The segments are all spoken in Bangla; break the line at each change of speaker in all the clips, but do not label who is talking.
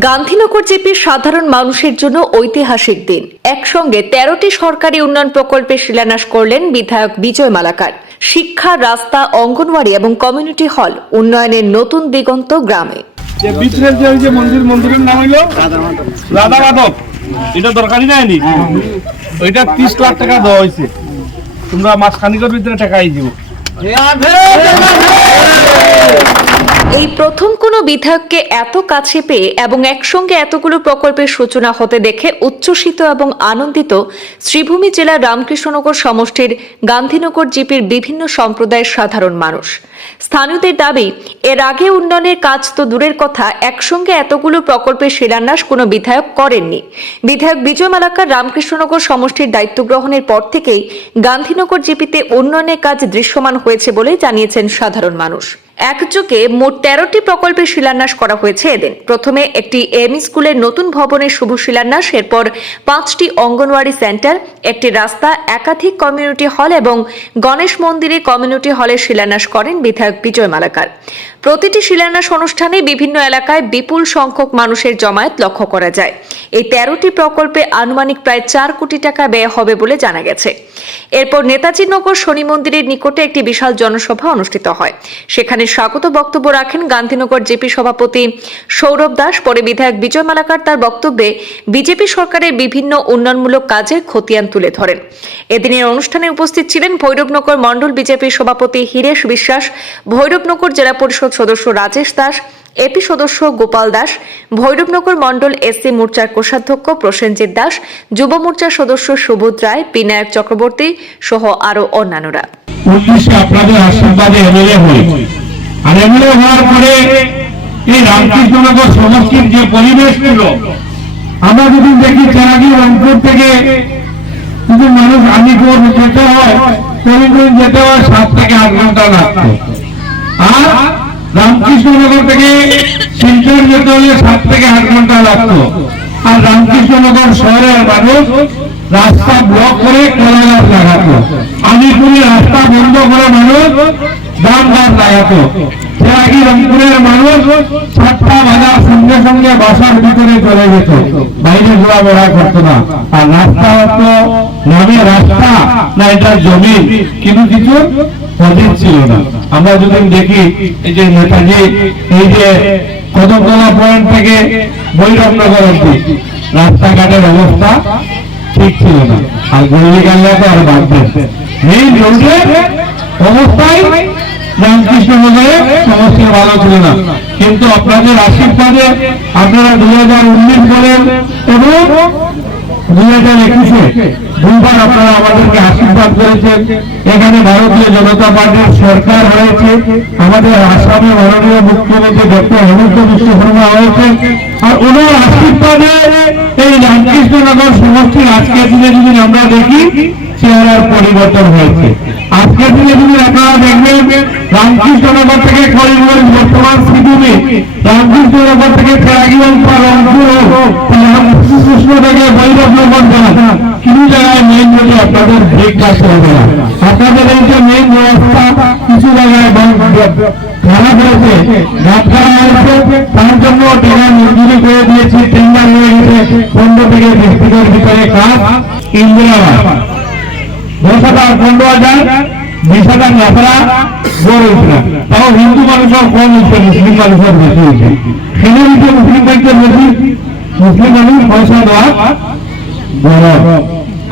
গান্ধীনগর জেপির সাধারণ মানুষের জন্য ঐতিহাসিক দিন। একসঙ্গে তেরোটি সরকারি উন্নয়ন প্রকল্পের শিলান্যাস করলেন বিধায়ক বিজয় মালাকার। শিক্ষা রাস্তা অঙ্গনওয়াড়ি এবং কমিউনিটি হল উন্নয়নের নতুন দিগন্ত গ্রামে।
যে বিচরের যে ওই যে মন্দির মন্দিরের নাম হইল? রাধা মাধব। এটা দরকারি নাই ওইটা ত্রিশ লাখ টাকা দেওয়া হয়েছে তোমরা মাস খানিকের ভিতরে টাকা দিব
এই প্রথম কোনো বিধায়ককে এত কাছে পেয়ে এবং একসঙ্গে এতগুলো প্রকল্পের সূচনা হতে দেখে উচ্ছ্বসিত এবং আনন্দিত শ্রীভূমি জেলার রামকৃষ্ণনগর সমষ্টির গান্ধীনগর জিপির বিভিন্ন সম্প্রদায়ের সাধারণ মানুষ। স্থানীয়দের দাবি, এর আগে উন্নয়নের কাজ তো দূরের কথা, একসঙ্গে এতগুলো প্রকল্পের শিলান্যাস কোনো বিধায়ক করেননি। বিধায়ক বিজয় মালাকার রামকৃষ্ণনগর সমষ্টির দায়িত্ব গ্রহণের পর থেকেই গান্ধীনগর জিপিতে উন্নয়নের কাজ দৃশ্যমান হয়েছে বলে জানিয়েছেন সাধারণ মানুষ। একযোগে মোট তেরোটি প্রকল্পের শিলান্যাস করা হয়েছে এদিন। প্রথমে একটি এম স্কুলের নতুন ভবনের শুভ শিলান্যাস, এরপর পাঁচটি অঙ্গনওয়াড়ি সেন্টার, একটি রাস্তা, একাধিক কমিউনিটি হল এবং গণেশ মন্দিরে কমিউনিটি হলের শিলান্যাস করেন বিধায়ক বিজয় মালাকার। প্রতিটি শিলান্যাস অনুষ্ঠানে বিভিন্ন এলাকায় বিপুল সংখ্যক মানুষের জমায়েত লক্ষ্য করা যায়। এই তেরোটি প্রকল্পে আনুমানিক প্রায় চার কোটি টাকা ব্যয় হবে বলে জানা গেছে। এরপর নেতাজি নগর শনি মন্দিরের নিকটে একটি বিশাল জনসভা অনুষ্ঠিত হয়। সেখানে স্বাগত বক্তব্য রাখেন গান্ধীনগর জেপি সভাপতি সৌরভ দাস, পরে বিধায়ক বিজয় মালাকার তার বক্তব্যে বিজেপি সরকারের বিভিন্ন উন্নয়নমূলক কাজের খতিয়ান তুলে ধরেন। এদিনের অনুষ্ঠানে উপস্থিত ছিলেন ভৈরবনগর মণ্ডল বিজেপির সভাপতি হীরেশ বিশ্বাস, ভৈরবনগর জেলা পরিষদ সদস্য রাজেশ দাস এপি সদস্য গোপাল দাস, ভৈরবনগর মণ্ডল এসসি মোর্চার কোষাধ্যক্ষ প্রসেনজিৎ দাস, যুব মোর্চার সদস্য সুবোধ রায়, বিনায়ক চক্রবর্তী সহ অন্যান্যরা।
আর লাগতো। আর রামকৃষ্ণনগর থেকে শিলচর যেতে হলে সাত থেকে আট ঘণ্টা লাগতো। আর রামকৃষ্ণনগর শহরের মানুষ রাস্তা ব্লক করে কলাগাছ লাগাতো। আলিপুরে রাস্তা বন্ধ করে মানুষ দাম গাছ লাগাতো। সেরাকি রংপুরের মানুষ সাতটা বাজার সঙ্গে সঙ্গে বাসার ভিতরে চলে যেত। বাইরে ঘোরাফেরা করতো না। আর রাস্তা হতো নামে রাস্তা, না এটা জমি। কিন্তু কিছু অধিক ছিল না। আমরা যদি দেখি, এই যে নেতাজি, এই যে কদমতলা পয়েন্ট থেকে বৈরবনগর অব্দি রাস্তাঘাটের অবস্থা ঠিক ছিল না। আর গল্লি গাল্লা তো আর বাদ দেন। এই রোডের অবস্থায় রামকৃষ্ণনগরে সমস্যা ভালো ছিল না। কিন্তু আপনাদের আশীর্বাদে আপনারা দুই হাজার উনিশ বলেন এবং দুই হাজার একুশে দুবার আপনারা আমাদেরকে আশীর্বাদ করেছেন। এখানে ভারতীয় জনতা পার্টির সরকার হয়েছে আমাদের আসামে মাননীয় মুখ্যমন্ত্রী ডক্টর হেমন্ত বিশ্ব শর্মা হয়েছে আর ওনার আশীর্বাদে এই রামকৃষ্ণনগর সমষ্টির আজকের দিনে যদি আমরা দেখি, চেহারার পরিবর্তন হয়েছে। আজকের দিনে যদি আপনারা দেখবেন, রামকৃষ্ণনগর থেকে করিমগঞ্জ বর্তমান সিকিমে রামকৃষ্ণনগর থেকে ফেরাগিগঞ্জ বা রংপুর রামকৃষ্ণ থেকে বৈরবনগর যান। জায়গায় মেইন রোডে আপনাদের ব্রেক কাজতে হবে না। আপনাদের এই মেইন রাস্তা কিছু জায়গায় হয়েছে হয়েছে কাজ। তাও হিন্দু মানুষের কম উঠছে, মুসলিম মানুষের বেশি সেখানে উঠে মুসলিম মুসলিম মানুষ পয়সা দেওয়া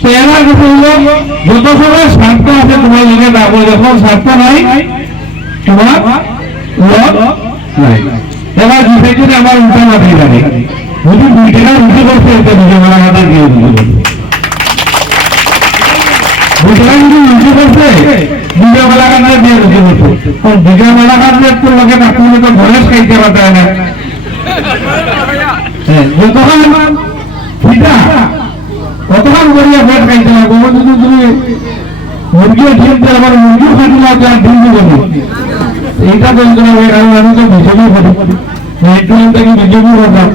চেহারা হলো যত সময় স্বার্থ আছে, তোমার লোকে ডাকবো যখন স্বার্থ নাই। তোমার নাই। এবার বিষয়টি আমার উল্টা মাথায় লাগে যদি দুই টাকা উঠে করছে এটা নিজে মারা মাথায় দিয়ে দিল যদি উঠে দিয়ে না। যতক্ষণ ফিটা কতক্ষণ করিয়া পেট খাইতে হবে তোমার যদি তুমি মুরগিও দিয়ে আবার মুরগিও খাইতে লাগবে আর ডিম দিবে এইটা বলতে হবে, কারণ আমি তো বিজেপি করি। একটু থেকে বিজেপি করতাম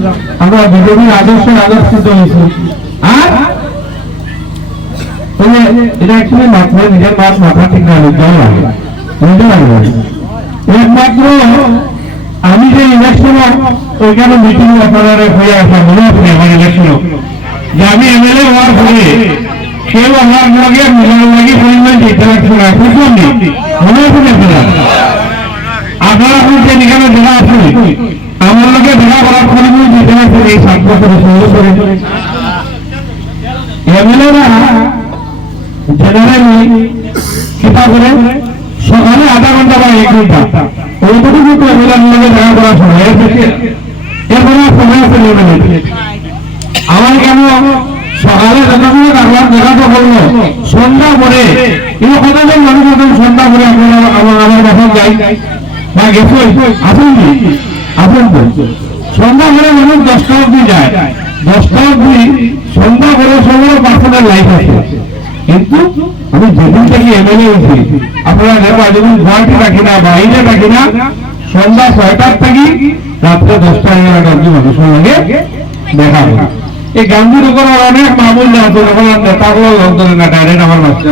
আমরা বিজেপির আদর্শ আদর্শিত হয়েছি। আর? আমি যে ইলেকশন হওয়ার পরে কেউ আমার লগে লাগে পরিমাণ যেতে লাগছে না। বুঝলাম মনে আছে আপনারা? এখন যে এখানে দেখা আছে, আমার লোকে দেখা করার পরিমাণ যেতে লাগছে এই ছাত্র শুরু করে। এমএলএরা জেনারেলি কিতা করে? সকালে আধা ঘণ্টা বা এক ঘণ্টা। ওইটুকু কিন্তু এমএলএর লগে দেখা করার সময় এরপরে সময় আছে আমার কেন সকালে যতগুলো কাগজ দেখাতে বলল, সন্ধ্যা পরে এই কতজন মানুষ এখন সন্ধ্যা পরে আপনারা আমার আমার বাসা যাই, বা গেছে, আসুন তো। সন্ধ্যা পরে মানুষ দশটা অব্দি যায়। দশটা অব্দি সন্ধ্যা পরে সময় পার্সোনাল লাইফ আছে। কিন্তু আমি যেদিন থেকে এমএলএ হয়েছি, আপনারা দেখো যেমন গুয়াহাটি রাখি না বাইরে রাখি না, সন্ধ্যা ছয়টার থেকে রাত্রে দশটা এগারোটা অব্দি মানুষের দেখা হয়। এই গান্ধীর উপর অনেক মামুল আছে আমার নেতাগুলো লোকজনের না আমার বাচ্চা